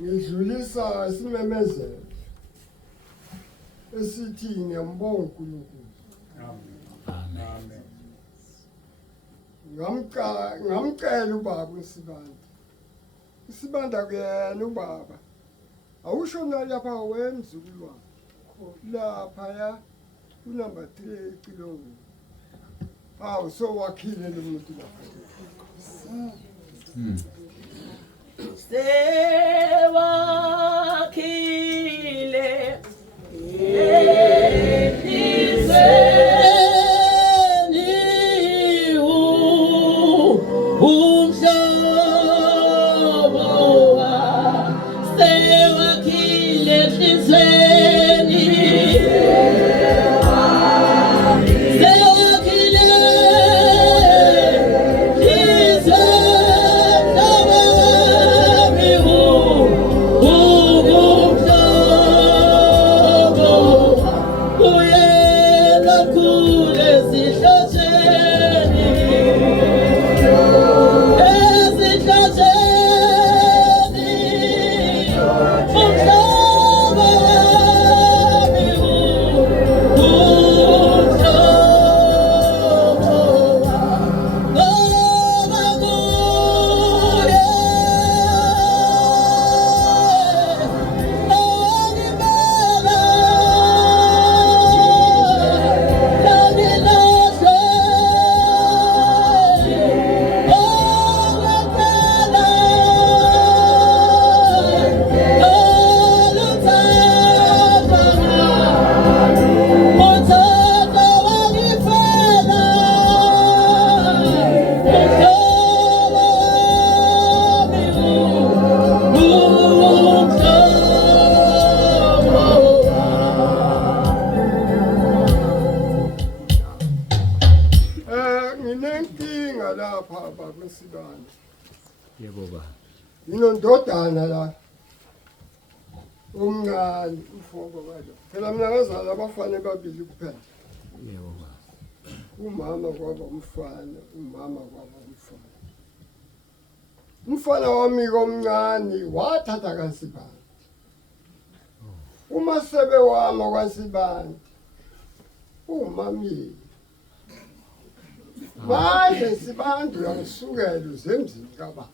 ngidlulisa isimemezelo esithi ngiyambonga uNkulunkulu. Amen. Ngamcela ubaba uSibanda kuyena ubaba. Awushona lapha wemzukulwane. Lapha ya unumber 3 Xilongo. Hawu so wakhile lo muntu lapha. Sewakhile Inondodana la umncane ufoko kwayo. Phela mina ngazala abafana babili kuphela. Yebo baba. Umama kwaba umfana, umama kwaba umfana. Umfana wami omncane wathatha kaNsibanda. Uma sebe wami kwaNsibanda. Umami. Manje Sibanda uyangisukela uzemzini kababa.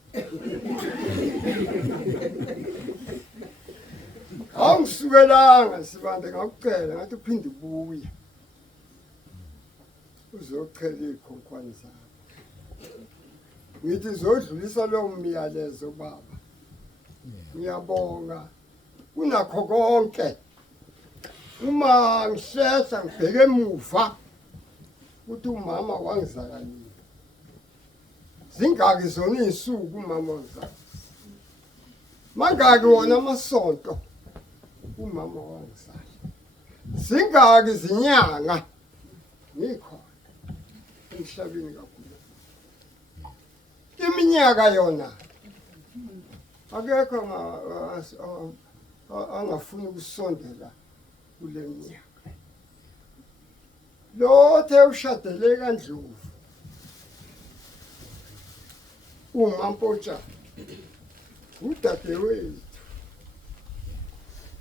Awungisukelanga Sibanda ngakucela ngathi uphinde ubuye. Uzochela ikhonkwane zakho. Ngithi zodlulisa lo myalezo baba. Ngiyabonga kunakho konke. Uma ngihlehla ngibheke emuva uthi umama wangizakalile. Zingaki zona izinsuku umama wazala. Mangaki wona amasonto umama wangizala. Zingaki izinyanga ngikhona emhlabeni kakhulu. Iminyaka yona akekho angafuni ukusondela kule minyaka. Lothe ushadele kaNdlovu. uMampotsha udadewethu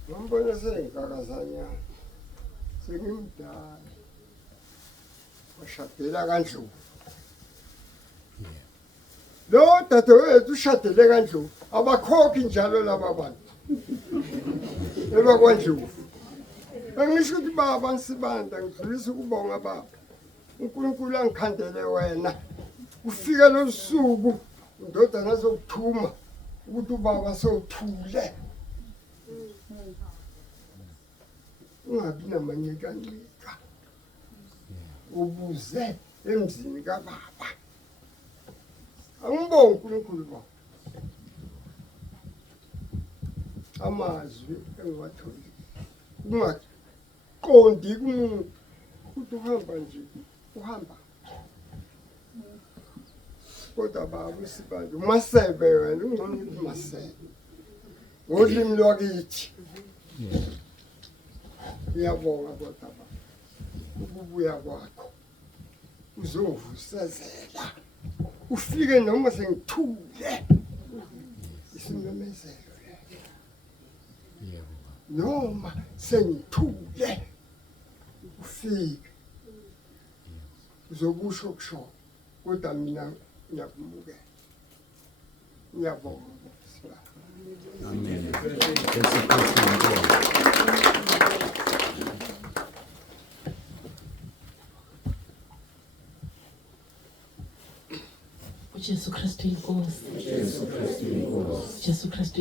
ngambona sengikakazanyana sengimdala washadela kaNdlovu. Lo dadewethu ushadele kaNdlovu abakhokhi njalo laba bantu ebakwaNdlovu. Angisho ukuthi baba Nsibanda ngidlulisa ukubonga baba uNkulunkulu angikhandele wena ufike lo suku indodana zokuthuma ukuthi ubaba sowuthule ungabi namanyekanceka ubuze emzini kababa. Angibonge uNkulunkulu baba amazwi engiwatholi ungaqondi kumuntu ukuthi uhamba nje uhamba kodwa baba uSibanda umasebe wena ungcono ukuthi masebe ngolimi lwakithi. Ngiyabonga kodwa baba ukubuya kwakho uzovusezela ufike noma sengithule isimemezelo noma sengithule ufike uzokusho kusho kodwa mina ngiyakumukela ngiyabonga Amen. Yesu Kristu inkosi. Jesu Kristu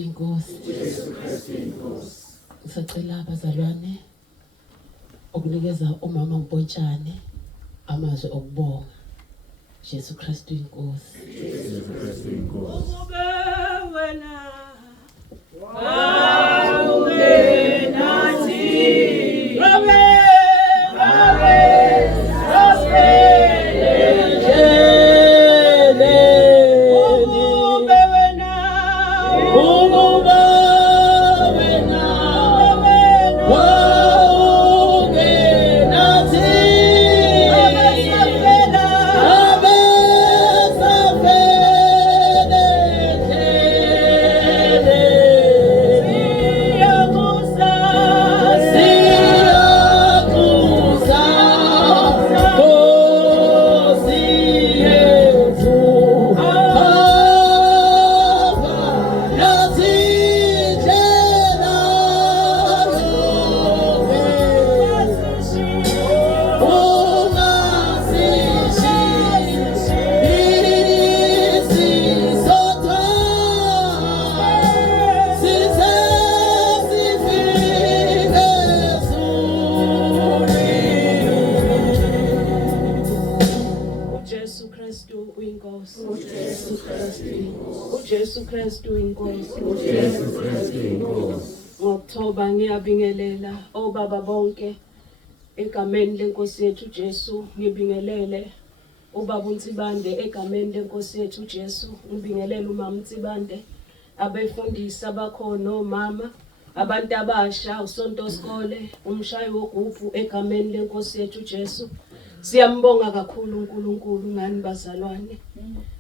inkosi. Jesu Kristu inkosi. Ngisacela abazalwane ukunikeza umama uMpontshane amazwi okubonga. Jesu Kristu inkosi. Ukube wena uJesu Kristu inkosi. Ngokuthoba ngiyabingelela obaba bonke egameni lenkosi yethu Jesu, ngibingelele ubaba uNtsibande egameni lenkosi yethu Jesu, ngibingelele umama uNtsibande, abefundisi abakhona, omama, abantu abasha, usonto skole, umshayi wogubhu egameni lenkosi yethu Jesu. Siyambonga kakhulu uNkulunkulu ngani bazalwane.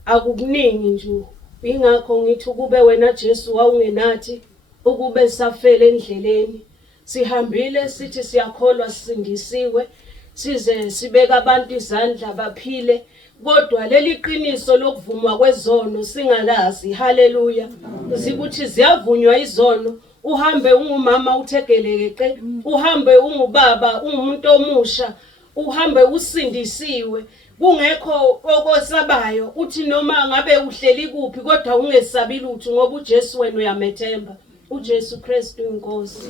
Akukuningi nje, ingakho ngithi ukube wena Jesu wawungenathi, ukube safele endleleni, sihambile sithi siyakholwa sisindisiwe, size sibeka abantu izandla baphile, kodwa leli qiniso lokuvumwa kwezono singalazi. Haleluya. Zikuthi ziyavunywa izono, uhambe ungumama uthegeleke, uhambe ungubaba ungumuntu omusha, uhambe usindisiwe, kungekho okosabayo, uthi noma ngabe uhleli kuphi kodwa ungesabi lutho ngoba uJesu wena uyamethemba. uJesu Kristu inkosi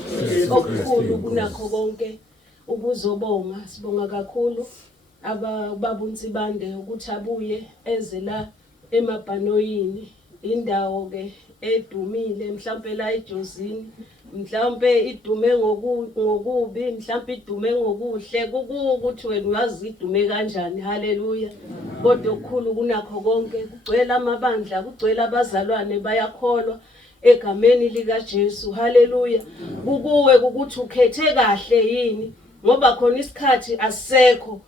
okukhulu kunakho konke. Ukuzobonga, sibonga kakhulu ababa uNtsibande ukuthi abuye eze la eMabhanoyini, indawo ke edumile, mhlambe la eJozini, mhlambe idume ngokubi, mhlambe idume ngokuhle, ukuthi wena uyazi idume kanjani. Haleluya. Kodwa okukhulu kunakho konke, kugcwele amabandla, kugcwele abazalwane bayakholwa egameni lika Jesu. Haleluya. Kukuwe ukuthi ukhethe kahle yini, ngoba khona isikhathi asisekho.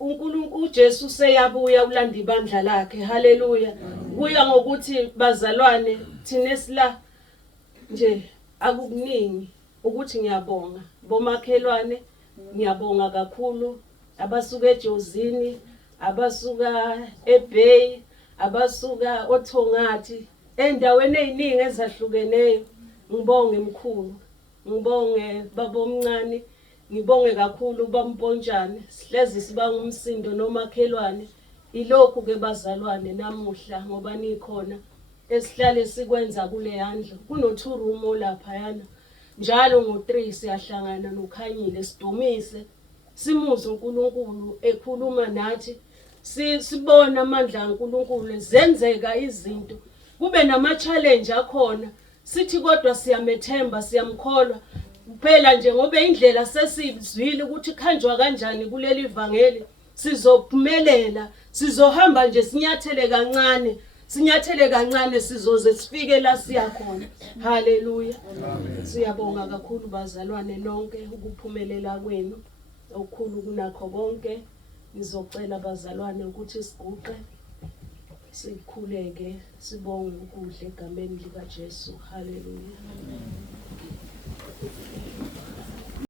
uNkulunkulu uJesu seyabuya ulanda ibandla lakhe. Haleluya. Kuya ngokuthi bazalwane thina sila nje akukuningi ukuthi ngiyabonga bomakhelwane, ngiyabonga kakhulu abasuka eJozini, abasuka eBay, abasuka oThongathi, endaweni eziningi ezahlukeneyo. Ngibonge mkhulu, ngibonge baba omncane, ngibonge kakhulu baMpontshane, sihlezi siba ngumsindo nomakhelwane. Ilokhu ke bazalwane namuhla ngoba nikhona esihlale sikwenza kule yandlo. Kuno-2 lapha yana, njalo ngo-3 siyahlangana noKhanyile sidumise, simuze uNkulunkulu ekhuluma nathi, sibona amandla kaNkulunkulu zenzeka izinto. Kube nama-challenge akhona, sithi kodwa siyamethemba, siyamkholwa. Kuphela nje ngoba indlela sesizwile ukuthi khanjwa kanjani kuleli ivangeli, sizophumelela, sizohamba nje sinyathele kancane sizoze sifike la siya khona. Haleluya. Siyabonga kakhulu bazalwane nonke ukuphumelela kwenu okukhulu kunakho konke. Ngizocela bazalwane ukuthi siguqe, sikhuleke, sibonge ukudla egameni lika Jesu. Haleluya.